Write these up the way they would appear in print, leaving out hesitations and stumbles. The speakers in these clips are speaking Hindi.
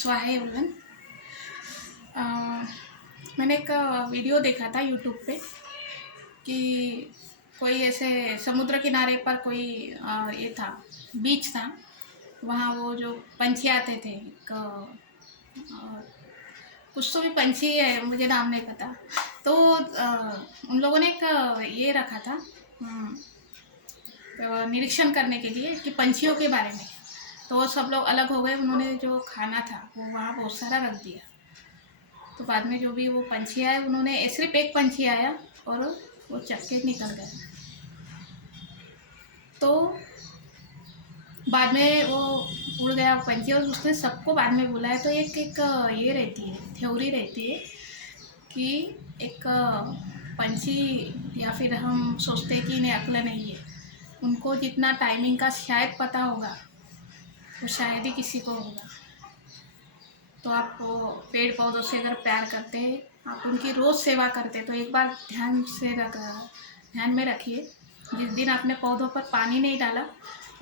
स्वाहे उलन। अ, मैंने एक वीडियो देखा था यूट्यूब पे कि कोई ऐसे समुद्र किनारे पर कोई ये था, बीच था। वहाँ वो जो पंछी आते थे, एक कुछ तो भी पंछी है, मुझे नाम नहीं पता। तो उन लोगों ने एक ये रखा था, निरीक्षण करने के लिए कि पंछियों के बारे में। तो वो सब लोग अलग हो गए, उन्होंने जो खाना था वो वहाँ बहुत सारा रख दिया। तो बाद में जो भी वो पंछी आए, उन्होंने सिर्फ एक पंछी आया और वो चख के निकल गया। तो बाद में वो उड़ गया पंछी और उसने सबको बाद में बुलाया। तो एक एक ये रहती है, थ्योरी रहती है कि एक पंछी, या फिर हम सोचते हैं कि इन्हें अक्ल नहीं है, उनको जितना टाइमिंग का शायद पता होगा वो शायद ही किसी को होगा। तो आप पेड़ पौधों से अगर प्यार करते हैं, आप उनकी रोज़ सेवा करते हैं, तो एक बार ध्यान में रखिए, जिस दिन आपने पौधों पर पानी नहीं डाला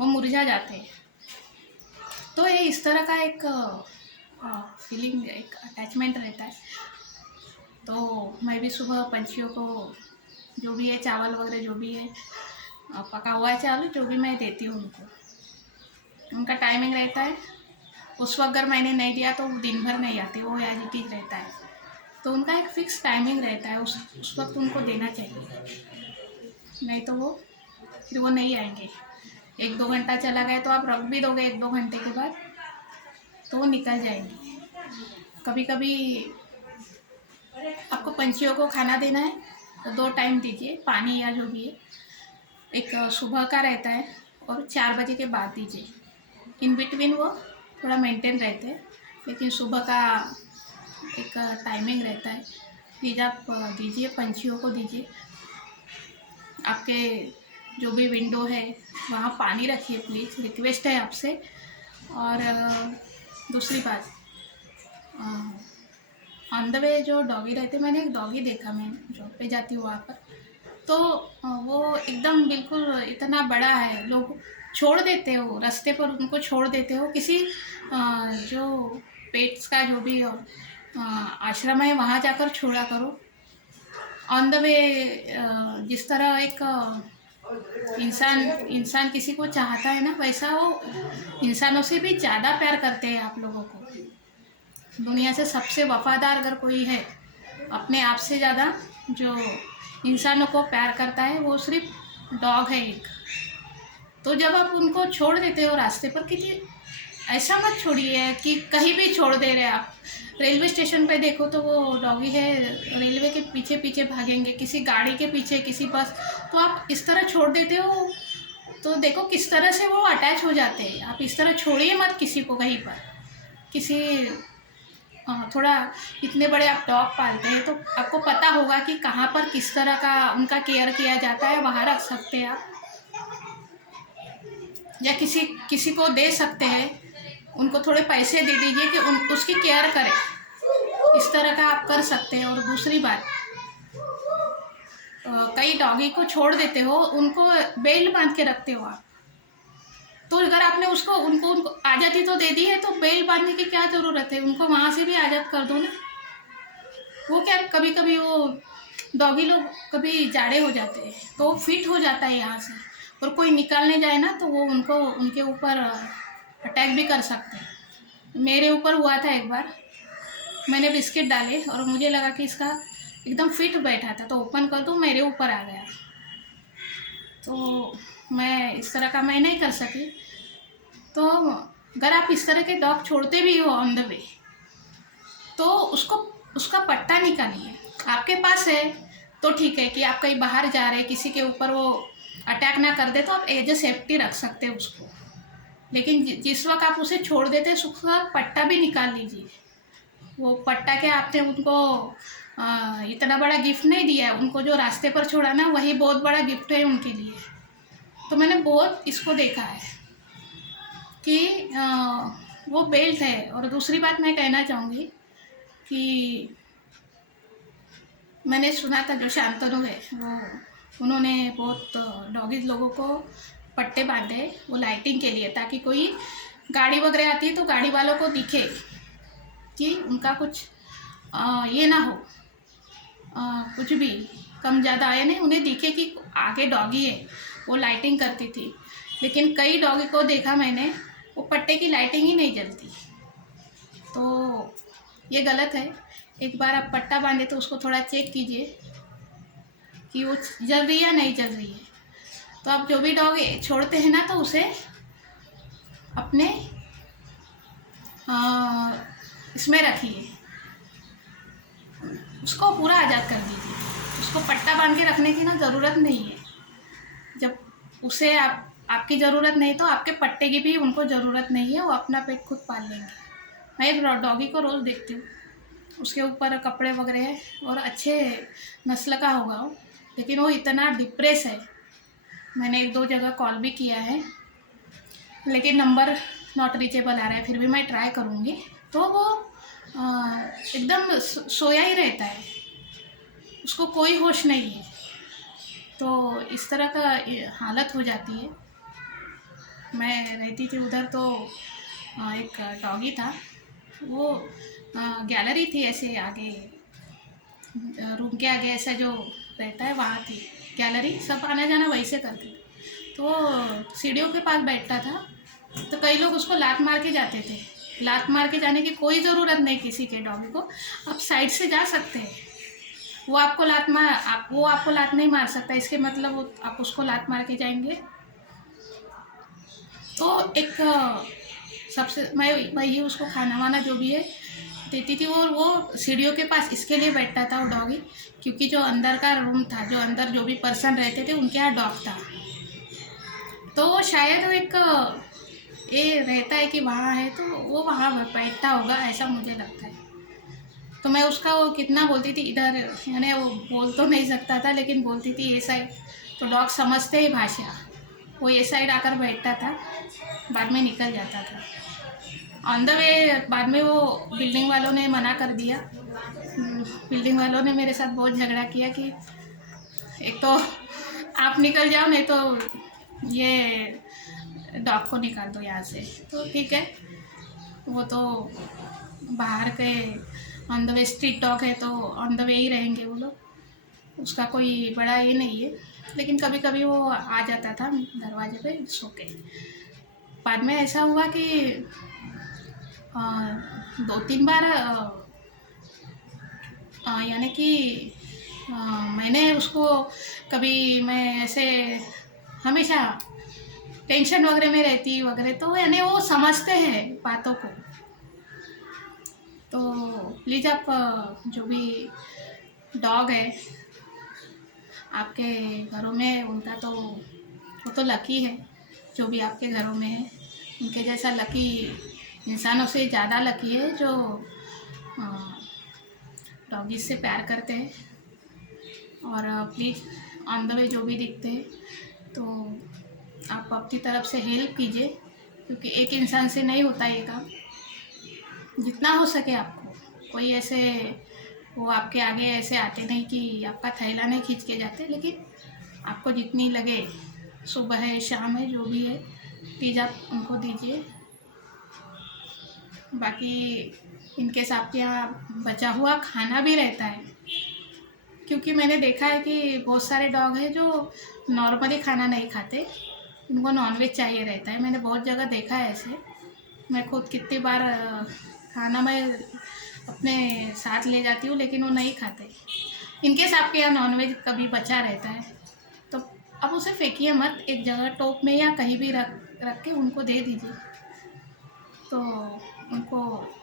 वो मुरझा जाते हैं। तो ये इस तरह का एक फीलिंग, एक अटैचमेंट रहता है। तो मैं भी सुबह पंछियों को जो भी है, चावल वगैरह जो भी है, पका हुआ है चावल जो भी, मैं देती हूँ उनको। उनका टाइमिंग रहता है, उस वक्त अगर मैंने नहीं दिया तो दिन भर नहीं आते, वो एज इट इज रहता है। तो उनका एक फिक्स टाइमिंग रहता है, उस वक्त उनको देना चाहिए, नहीं तो वो फिर वो नहीं आएंगे। 1-2 घंटा चला गया तो आप रख भी दोगे 1-2 घंटे के बाद तो वो निकल जाएंगे। कभी कभी आपको पंछियों को खाना देना है तो 2 टाइम दीजिए, पानी या जो भी है। एक सुबह का रहता है और 4 बजे के बाद दीजिए। इन बिटवीन वो थोड़ा मेंटेन रहते हैं, लेकिन सुबह का एक टाइमिंग रहता है। प्लीज़ आप दीजिए, पंछियों को दीजिए। आपके जो भी विंडो है वहाँ पानी रखिए प्लीज़, रिक्वेस्ट है आपसे। और दूसरी बात, ऑन द वे जो डॉगी रहते, मैंने एक डॉगी देखा, मैं जॉब पे जाती हूँ वहाँ पर, तो वो एकदम बिल्कुल इतना बड़ा है, लोग छोड़ देते हो रास्ते पर, उनको छोड़ देते हो। किसी जो पेट्स का जो भी आश्रम है वहाँ जाकर छोड़ा करो। ऑन द वे जिस तरह एक इंसान किसी को चाहता है ना, वैसा वो इंसानों से भी ज़्यादा प्यार करते हैं आप लोगों को। दुनिया से सबसे वफादार अगर कोई है अपने आप से ज़्यादा, जो इंसानों को प्यार करता है, वो सिर्फ डॉग है एक। तो जब आप उनको छोड़ देते हो रास्ते पर, किसी ऐसा मत छोड़िए कि कहीं भी छोड़ दे रहे आप। रेलवे स्टेशन पे देखो तो वो डॉगी है, रेलवे के पीछे पीछे भागेंगे, किसी गाड़ी के पीछे, किसी बस। तो आप इस तरह छोड़ देते हो तो देखो किस तरह से वो अटैच हो जाते हैं। आप इस तरह छोड़िए मत किसी को कहीं पर। किसी थोड़ा, इतने बड़े आप डॉग पालते हैं तो आपको पता होगा कि कहाँ पर किस तरह का उनका केयर किया जाता है। वहाँ रख सकते हैं आप, या किसी को दे सकते हैं, उनको थोड़े पैसे दे दीजिए कि उसकी केयर करें। इस तरह का आप कर सकते हैं। और दूसरी बात, कई डॉगी को छोड़ देते हो, उनको बेल्ट बांध के रखते हो आप। तो अगर आपने उनको आज़ादी तो दे दी है, तो बेल्ट बांधने की क्या ज़रूरत है? उनको वहाँ से भी आज़ाद कर दो ना। वो क्या, कभी कभी वो डॉगी लोग कभी जाड़े हो जाते हैं तो फिट हो जाता है यहाँ से, और कोई निकालने जाए ना तो वो उनके ऊपर अटैक भी कर सकते हैं। मेरे ऊपर हुआ था एक बार, मैंने बिस्किट डाले और मुझे लगा कि इसका एकदम फिट बैठा था, तो ओपन कर दूँ, मेरे ऊपर आ गया। तो मैं इस तरह का मैं नहीं कर सकी। तो अगर आप इस तरह के डॉग छोड़ते भी हो ऑन द वे, तो उसका पट्टा निकालिए। आपके पास है तो ठीक है कि आप कहीं बाहर जा रहे, किसी के ऊपर वो अटैक ना कर दे, तो आप एज ए सेफ्टी रख सकते हैं उसको। लेकिन जिस वक्त आप उसे छोड़ देते हैं, उसका पट्टा भी निकाल लीजिए। वो पट्टा क्या, आपने उनको इतना बड़ा गिफ्ट नहीं दिया है, उनको जो रास्ते पर छोड़ा ना वही बहुत बड़ा गिफ्ट है उनके लिए। तो मैंने बहुत इसको देखा है कि वो बेल्ट है। और दूसरी बात मैं कहना चाहूँगी कि मैंने सुना था जो शांतनु है, उन्होंने बहुत डॉगीज लोगों को पट्टे बांधे वो लाइटिंग के लिए, ताकि कोई गाड़ी वगैरह आती है तो गाड़ी वालों को दिखे कि उनका कुछ ये ना हो, कुछ भी कम ज़्यादा आए नहीं, उन्हें दिखे कि आगे डॉगी है। वो लाइटिंग करती थी, लेकिन कई डॉगी को देखा मैंने, वो पट्टे की लाइटिंग ही नहीं जलती। तो ये गलत है। एक बार आप पट्टा बांधे तो उसको थोड़ा चेक कीजिए कि वो जल रही है या नहीं जल रही है। तो आप जो भी डॉग छोड़ते हैं ना, तो उसे अपने इसमें रखिए, उसको पूरा आज़ाद कर दीजिए। उसको पट्टा बांध के रखने की ना ज़रूरत नहीं है। जब उसे आपकी ज़रूरत नहीं तो आपके पट्टे की भी उनको ज़रूरत नहीं है, वो अपना पेट खुद पाल लेंगे। मैं एक डॉगी को रोज़ देखती हूँ, उसके ऊपर कपड़े वगैरह है और अच्छे नस्ल का होगा वो, लेकिन वो इतना डिप्रेस है। मैंने 1-2 जगह कॉल भी किया है, लेकिन नंबर नॉट रीचेबल आ रहा है। फिर भी मैं ट्राई करूँगी। तो वो एकदम सोया ही रहता है, उसको कोई होश नहीं है। तो इस तरह का हालत हो जाती है। मैं रहती थी उधर, तो एक डॉगी था, वो गैलरी थी ऐसे आगे, रूम के आगे ऐसा जो रहता है वहाँ थी गैलरी, सब आना जाना वहीं से करते थे। तो वो सीढ़ियों के पास बैठता था, तो कई लोग उसको लात मार के जाते थे। लात मार के जाने की कोई ज़रूरत नहीं किसी के डॉगी को, आप साइड से जा सकते हैं। वो आपको लात नहीं मार सकता, इसके मतलब वो आप उसको लात मार के जाएंगे। तो एक सबसे मैं वही उसको खाना वाना जो भी है देती थी, और वो सीढ़ियों के पास इसके लिए बैठता था वो डॉगी, क्योंकि जो अंदर का रूम था, जो अंदर जो भी पर्सन रहते थे उनके यहाँ डॉग था। तो वो शायद वो एक ये रहता है कि वहाँ है, तो वो वहाँ बैठता होगा, ऐसा मुझे लगता है। तो मैं उसका वो कितना बोलती थी इधर, यानी वो बोल तो नहीं सकता था, लेकिन बोलती थी ये साइड। तो डॉग समझते ही भाषा, वो ये साइड आकर बैठता था, बाद में निकल जाता था ऑन द वे। बाद में वो बिल्डिंग वालों ने मना कर दिया। बिल्डिंग वालों ने मेरे साथ बहुत झगड़ा किया कि एक तो आप निकल जाओ, नहीं तो ये डॉग को निकाल दो यहाँ से। तो ठीक है, वो तो बाहर के on the way street dog है, तो ऑन द वे ही रहेंगे वो लोग, उसका कोई बड़ा ये नहीं है। लेकिन कभी कभी वो आ जाता था दरवाजे पे सो के। बाद में ऐसा हुआ कि 2-3 बार यानी कि मैंने उसको कभी, मैं ऐसे हमेशा टेंशन वगैरह में रहती वगैरह, तो यानी वो समझते हैं बातों को। तो प्लीज़ आप जो भी डॉग है आपके घरों में, उनका तो वो तो लकी है जो भी आपके घरों में है। उनके जैसा लकी इंसानों से ज़्यादा लकी है जो डॉगीज से प्यार करते हैं। और प्लीज़ ऑन द वे जो भी दिखते हैं, तो आप अपनी तरफ से हेल्प कीजिए, क्योंकि एक इंसान से नहीं होता ये काम। जितना हो सके आपको, कोई ऐसे वो आपके आगे ऐसे आते नहीं कि आपका थैला नहीं खींच के जाते, लेकिन आपको जितनी लगे, सुबह है शाम है जो भी है, प्लीज़ आप उनको दीजिए। बाकी इनकेस आपके यहाँ बचा हुआ खाना भी रहता है, क्योंकि मैंने देखा है कि बहुत सारे डॉग हैं जो नॉर्मली खाना नहीं खाते, उनको नॉनवेज चाहिए रहता है। मैंने बहुत जगह देखा है ऐसे। मैं खुद कितनी बार खाना मैं अपने साथ ले जाती हूँ, लेकिन वो नहीं खाते। इनकेस आपके यहाँ नॉनवेज कभी बचा रहता है तो अब उसे फेंकिए मत, एक जगह टोप में या कहीं भी रख के उनको दे दीजिए, तो उनको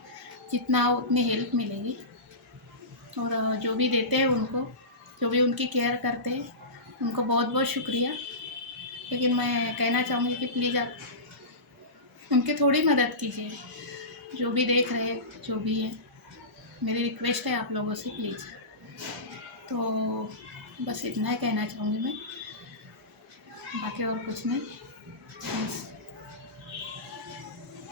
जितना उतनी हेल्प मिलेगी। और जो भी देते हैं उनको, जो भी उनकी केयर करते हैं, उनको बहुत बहुत शुक्रिया। लेकिन मैं कहना चाहूँगी कि प्लीज़ आप उनकी थोड़ी मदद कीजिए, जो भी देख रहे हैं जो भी है, मेरी रिक्वेस्ट है आप लोगों से प्लीज़। तो बस इतना ही कहना चाहूँगी मैं, बाकी और कुछ नहीं। बस।